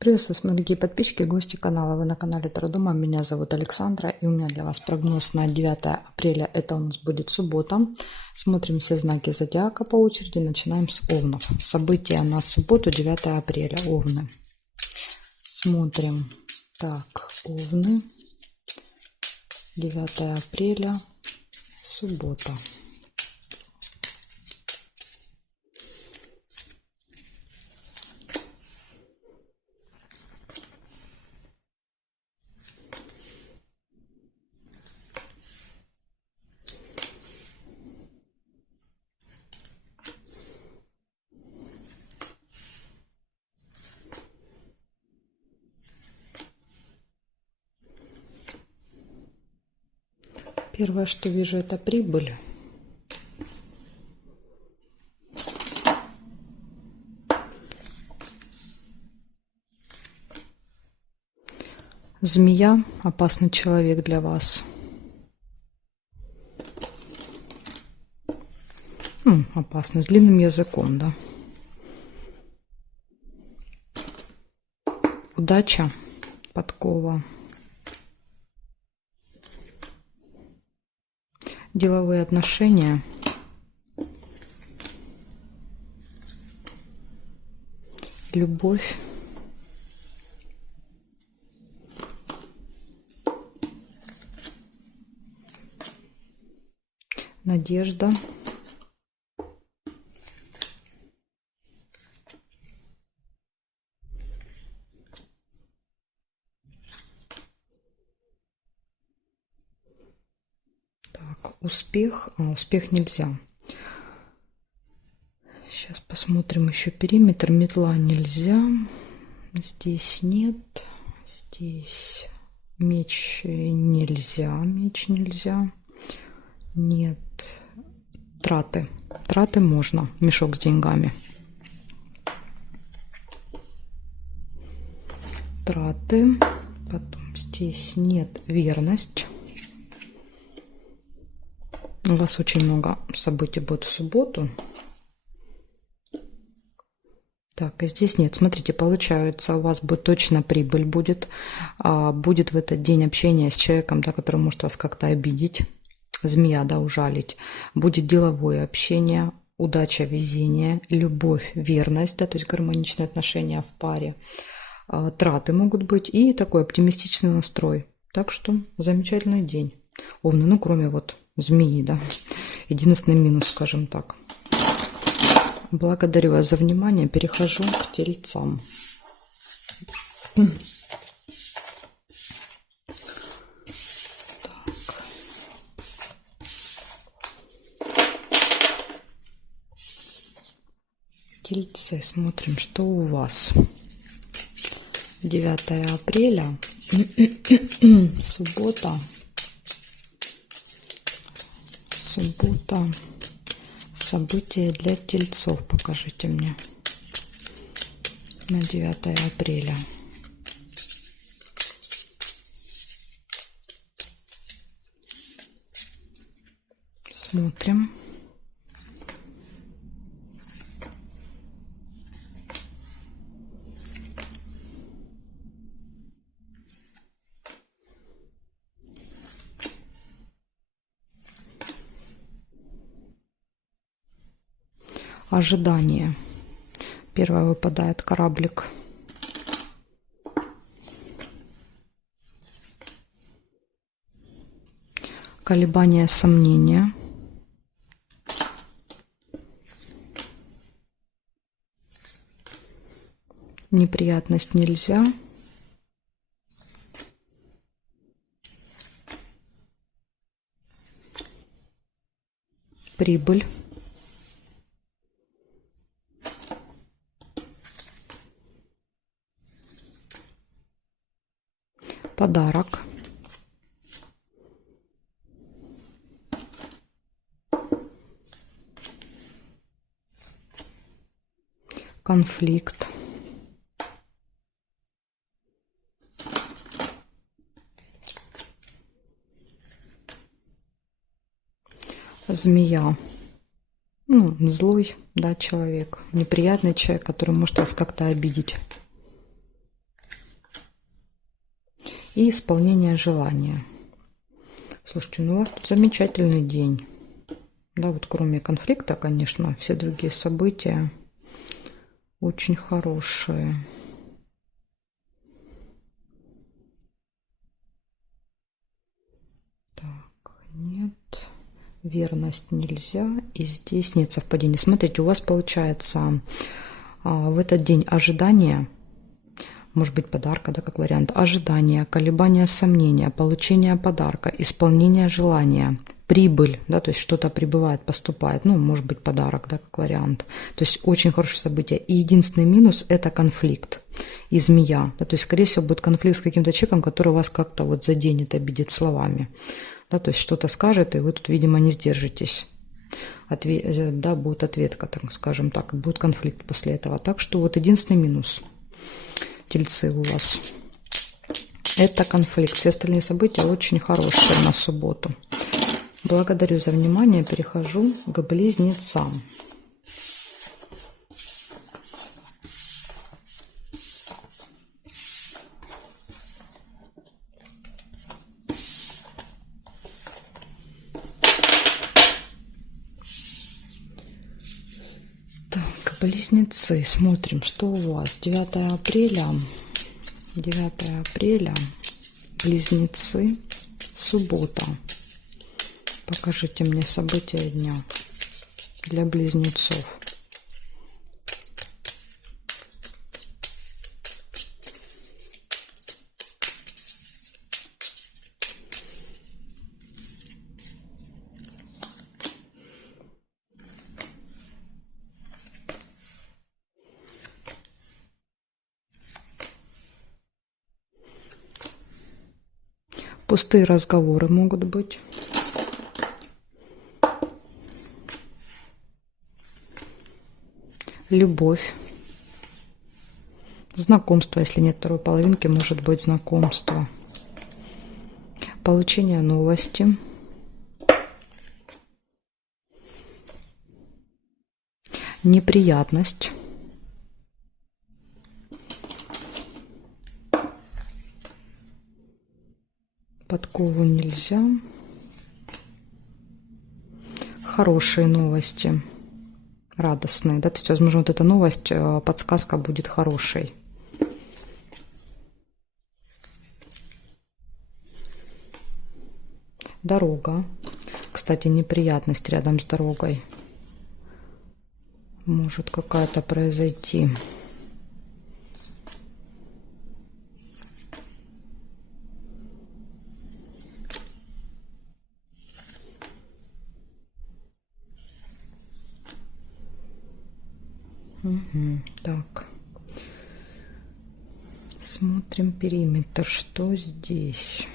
Приветствую, мои дорогие подписчики, гости канала. Вы на канале Таро-Дома. Меня зовут Александра, и у меня для вас прогноз на 9 апреля. Это у нас будет суббота. Смотрим все знаки зодиака по очереди. Начинаем с Овнов. События на субботу, 9 апреля. Овны. Смотрим. Так, Овны. 9 апреля. Суббота. Первое, что вижу, это прибыль. Змея – опасный человек для вас. Опасный, с длинным языком, да. Удача, подкова. Деловые отношения. Любовь. Надежда. Так, успех. Успех нельзя. Сейчас посмотрим еще периметр. Метла нельзя. Здесь нет. Здесь меч нельзя. Меч нельзя. Нет. Траты. Траты можно. Мешок с деньгами. Траты. Потом здесь нет. Верность. У вас очень много событий будет в субботу. Так, и здесь нет. Смотрите, получается, у вас будет точно прибыль будет. Будет в этот день общение с человеком, да, который может вас как-то обидеть. Змея, да, ужалить. Будет деловое общение, удача, везение, любовь, верность, да, то есть гармоничные отношения в паре. Траты могут быть и такой оптимистичный настрой. Так что замечательный день. Овны, ну кроме вот змеи, да. Единственный минус, скажем так. Благодарю вас за внимание. Перехожу к тельцам. Тельцы, смотрим, что у вас. 9 апреля, суббота. Суббота. События для тельцов покажите мне на 9 апреля. Смотрим. Ожидание. Первое выпадает кораблик. Колебания, сомнения. Неприятность нельзя. Прибыль. Подарок. Конфликт. Змея. Злой, да, человек. Неприятный человек, который может вас как-то обидеть. и исполнение желания. Слушайте, ну у вас тут замечательный день. Да, вот кроме конфликта, конечно, все другие события очень хорошие. Так, нет. Верность нельзя. И здесь нет совпадений. Смотрите, у вас получается в этот день ожидание, может быть, подарка, да, как вариант, ожидание, колебания, сомнения, получение подарка, исполнение желания, прибыль, да, то есть что-то прибывает, поступает, ну, может быть, подарок, да, как вариант. То есть очень хорошее событие. И единственный минус – это конфликт и змея. Да, то есть, скорее всего, будет конфликт с каким-то человеком, который вас как-то вот заденет, обидит словами. Да, то есть что-то скажет, и вы тут, видимо, не сдержитесь. Да, будет ответка, так скажем так, будет конфликт после этого. Так что вот единственный минус, тельцы, у вас – это конфликт. Все остальные события очень хорошие на субботу. Благодарю за внимание. Перехожу к близнецам. Так, близнецы. Смотрим, что у вас. 9 апреля. 9 апреля. Близнецы. Суббота. Покажите мне события дня для близнецов. Пустые разговоры могут быть. Любовь. Знакомство, если нет второй половинки, может быть знакомство. Получение новости. Неприятность. Подкову нельзя. Хорошие новости. Радостные, да, то есть, возможно, вот эта новость, подсказка будет хорошей. Дорога. Кстати, неприятность рядом с дорогой может какая-то произойти. Угу. Так, смотрим периметр, что здесь.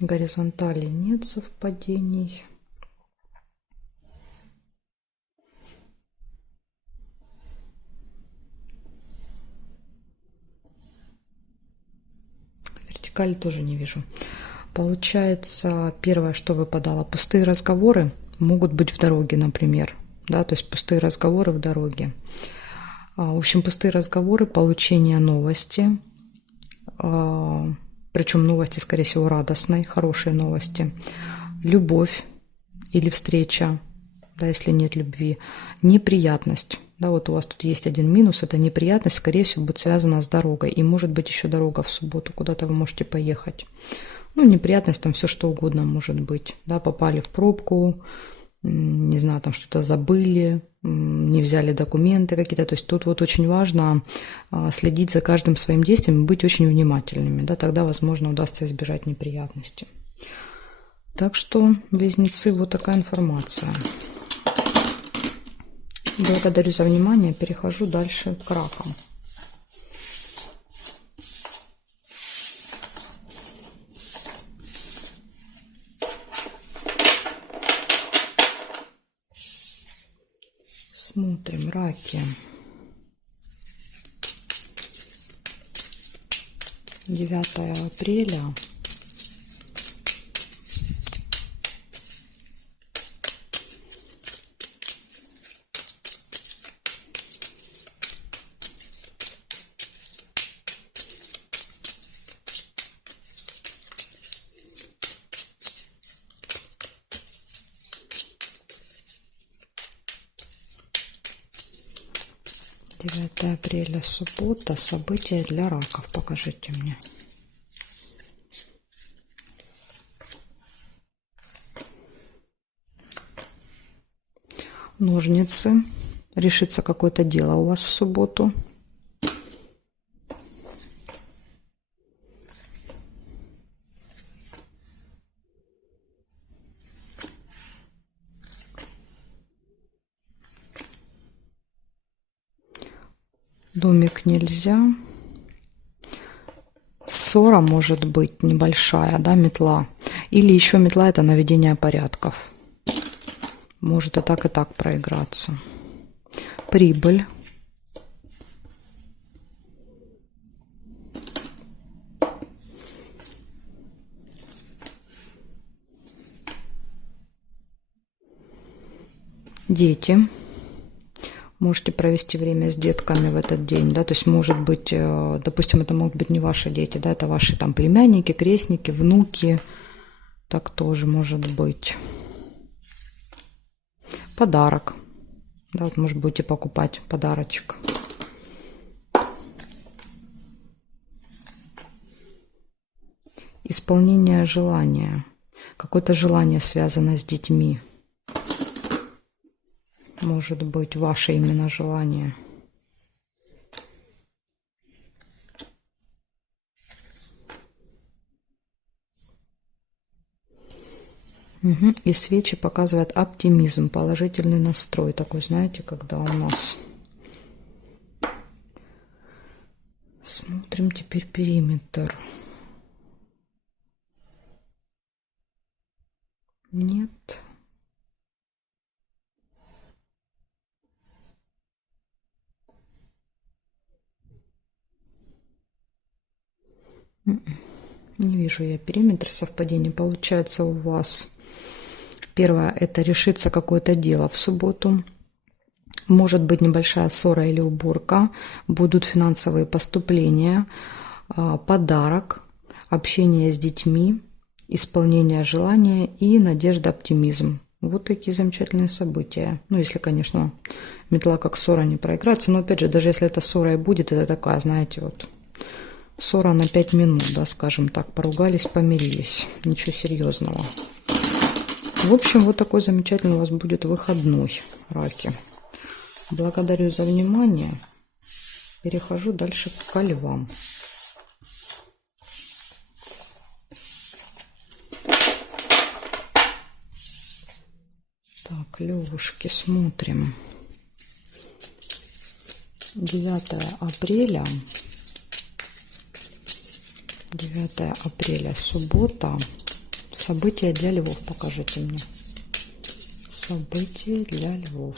Горизонтали нет совпадений. Вертикали тоже не вижу. Получается, первое, что выпадало, пустые разговоры могут быть в дороге, например. Да, то есть пустые разговоры в дороге. В общем, пустые разговоры, получение новости. Причем новости, скорее всего, радостные, хорошие новости. Любовь или встреча, да, если нет любви. Неприятность. Да, вот у вас тут есть один минус, это неприятность, скорее всего, будет связана с дорогой. И может быть еще дорога в субботу, куда-то вы можете поехать. Ну, неприятность, там все что угодно может быть. Да, попали в пробку, не знаю, там что-то забыли, не взяли документы какие-то. То есть тут вот очень важно следить за каждым своим действием, быть очень внимательными. Да, тогда, возможно, удастся избежать неприятностей. Так что, близнецы, вот такая информация. Благодарю за внимание. Перехожу дальше к ракам. Смотрим, раки. 9 апреля. 9 апреля, суббота. События для раков. Покажите мне. Ножницы. Решится какое-то дело у вас в субботу. Домик нельзя. Ссора может быть небольшая, да, метла. Или еще метла — это наведение порядков. Может и так проиграться. Прибыль. Дети. Можете провести время с детками в этот день, да, то есть может быть, допустим, это могут быть не ваши дети, да, это ваши там племянники, крестники, внуки, так тоже может быть. Подарок, да, вот может будете покупать подарочек. Исполнение желания, какое-то желание связано с детьми. Может быть, ваше именно желание. Угу. И свечи показывают оптимизм, положительный настрой. Такой, знаете, когда у нас... Смотрим теперь периметр. Нет. Не вижу я периметр совпадения. Получается у вас первое — это решится какое-то дело в субботу. Может быть небольшая ссора или уборка. Будут финансовые поступления, подарок, общение с детьми, исполнение желания и надежда, оптимизм. Вот такие замечательные события. Ну, если, конечно, метла как ссора не проиграется. Но, опять же, даже если это ссора и будет, это такая, знаете, вот... Ссора на 5 минут, да, скажем так. Поругались, помирились. Ничего серьезного. В общем, вот такой замечательный у вас будет выходной, раки. Благодарю за внимание. Перехожу дальше к львам. Так, львушки, смотрим. 9 апреля. 9 апреля, суббота. События для львов покажите мне. События для львов.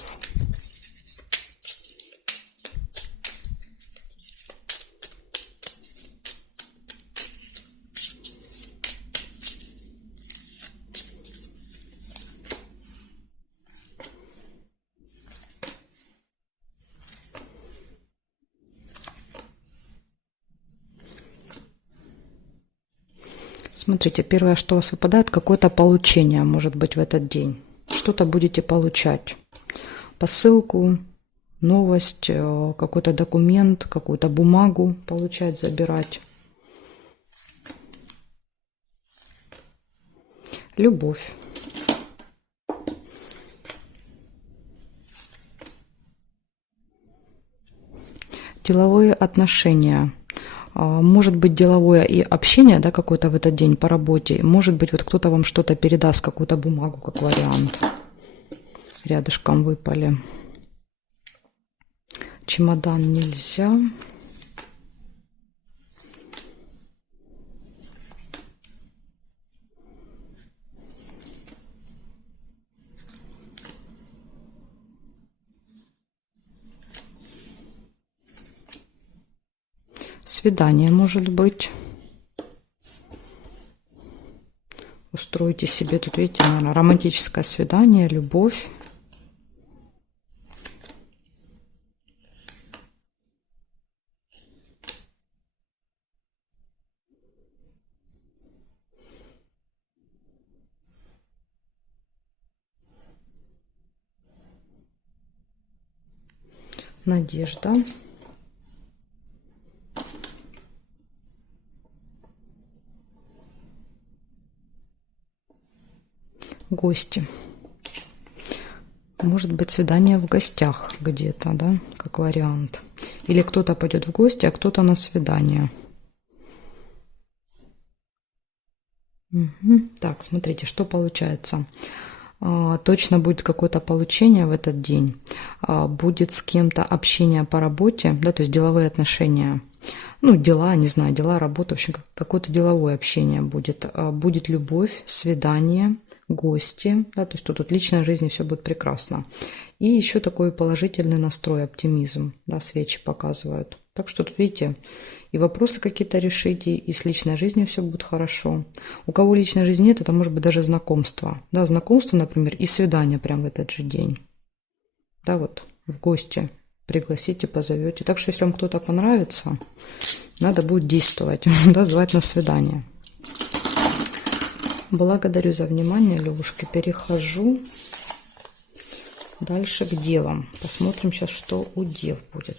Смотрите, первое, что у вас выпадает, какое-то получение может быть в этот день. Что-то будете получать. Посылку, новость, какой-то документ, какую-то бумагу получать, забирать. Любовь. Деловые отношения. Может быть деловое и общение, да, какое-то в этот день по работе. Может быть, вот кто-то вам что-то передаст, какую-то бумагу, как вариант. Рядышком выпали. Чемодан нельзя. Свидание может быть. Устройте себе тут, видите, наверное, романтическое свидание, любовь. Надежда. Гости. Может быть, свидание в гостях где-то, да, как вариант. Или кто-то пойдет в гости, а кто-то на свидание. Угу. Так, смотрите, что получается. Точно будет какое-то получение в этот день. Будет с кем-то общение по работе, да, то есть деловые отношения. Ну, дела, не знаю, дела, работа, в общем, какое-то деловое общение будет. Будет любовь, свидание, гости, да, то есть тут личная жизнь, и все будет прекрасно. И еще такой положительный настрой, оптимизм, да, свечи показывают. Так что тут, видите, и вопросы какие-то решите, и с личной жизнью все будет хорошо. У кого личной жизни нет, это может быть даже знакомство. Да, знакомство, например, и свидание прямо в этот же день. Да, вот в гости пригласите, позовете. Так что, если вам кто-то понравится, надо будет действовать, да, звать на свидание. Благодарю за внимание, Левушки. Перехожу дальше к девам. Посмотрим сейчас, что у дев будет.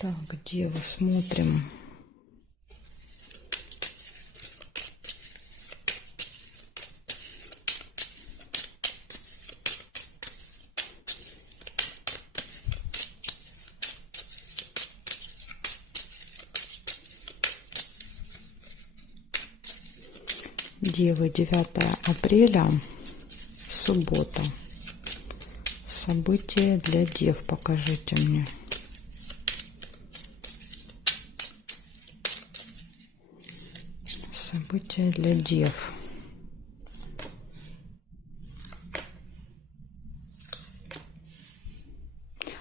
Так, девы, смотрим. Девы, 9 апреля, суббота. События для дев покажите мне. События для дев.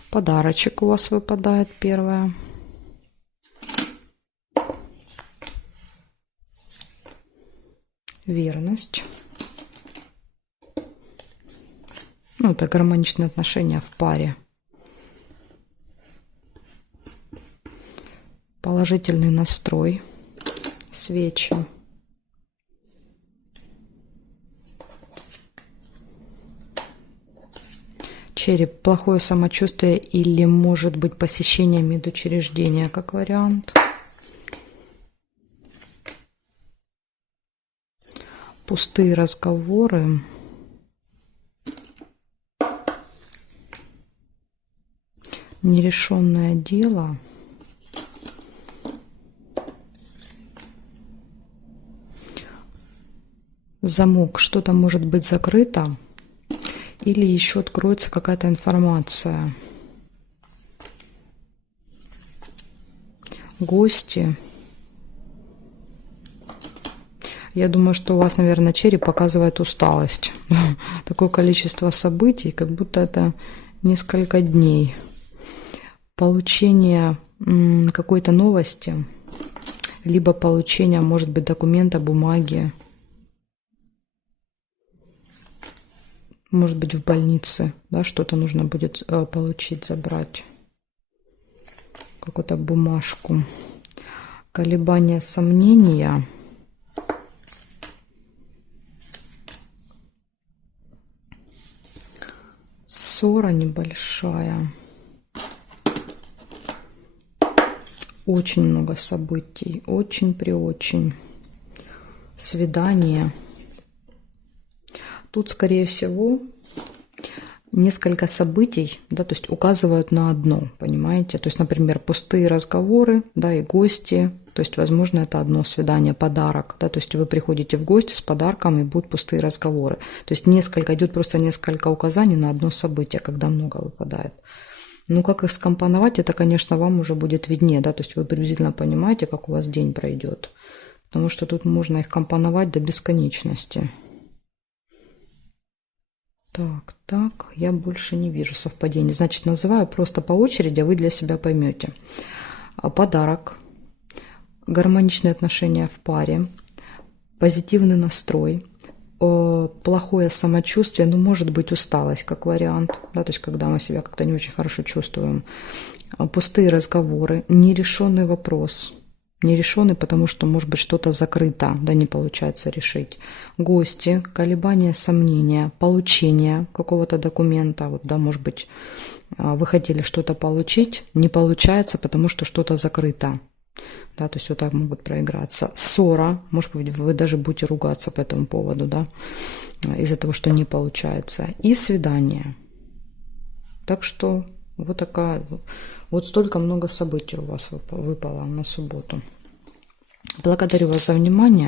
Подарочек у вас выпадает первое. Верность. Ну, это гармоничные отношения в паре. Положительный настрой. Свечи. Череп. Плохое самочувствие или, может быть, посещение медучреждения как вариант. Пустые разговоры. Нерешенное дело. Замок. Что-то может быть закрыто. Или еще откроется какая-то информация. Гости. Я думаю, что у вас, наверное, череп показывает усталость. Такое количество событий, как будто это несколько дней. Получение какой-то новости, либо получение, может быть, документа, бумаги. Может быть, в больнице, да, что-то нужно будет получить, забрать. Какую-то бумажку. Колебания, сомнения. Ссора небольшая. Очень много событий. Очень-преочень. Свидание. Тут, скорее всего, несколько событий, да, то есть указывают на одно, понимаете? То есть, например, пустые разговоры, да, и гости. То есть, возможно, это одно свидание, подарок, да, то есть вы приходите в гости с подарком, и будут пустые разговоры. То есть идет просто несколько указаний на одно событие, когда много выпадает. Ну, как их скомпоновать, это, конечно, вам уже будет виднее, да, то есть вы приблизительно понимаете, как у вас день пройдет. Потому что тут можно их компоновать до бесконечности. Так, я больше не вижу совпадений. Значит, называю просто по очереди, а вы для себя поймете. Подарок. Гармоничные отношения в паре, позитивный настрой, плохое самочувствие, ну, может быть, усталость как вариант, да, то есть когда мы себя как-то не очень хорошо чувствуем, пустые разговоры, нерешенный вопрос, нерешенный, потому что, может быть, что-то закрыто, да, не получается решить, гости, колебания, сомнения, получение какого-то документа, вот, да, может быть, вы хотели что-то получить, не получается, потому что что-то закрыто. Да, то есть вот так могут проиграться. Ссора, может быть, вы даже будете ругаться по этому поводу, да, из-за того, что не получается. И свидание. Так что вот такая, вот столько много событий у вас выпало на субботу. Благодарю вас за внимание.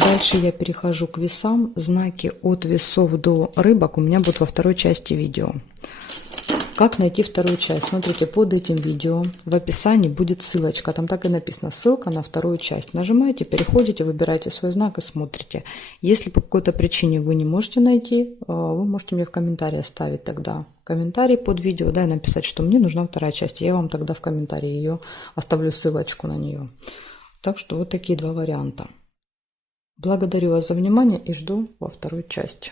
Дальше я перехожу к весам. Знаки от весов до рыбок у меня будут во второй части видео. Как найти вторую часть? Смотрите, под этим видео в описании будет ссылочка. Там так и написано: ссылка на вторую часть. Нажимаете, переходите, выбираете свой знак и смотрите. Если по какой-то причине вы не можете найти, вы можете мне в комментарии оставить тогда комментарий под видео, да, и написать, что мне нужна вторая часть. Я вам тогда в комментарии ее оставлю, ссылочку на нее. Так что вот такие два варианта. Благодарю вас за внимание и жду во второй части.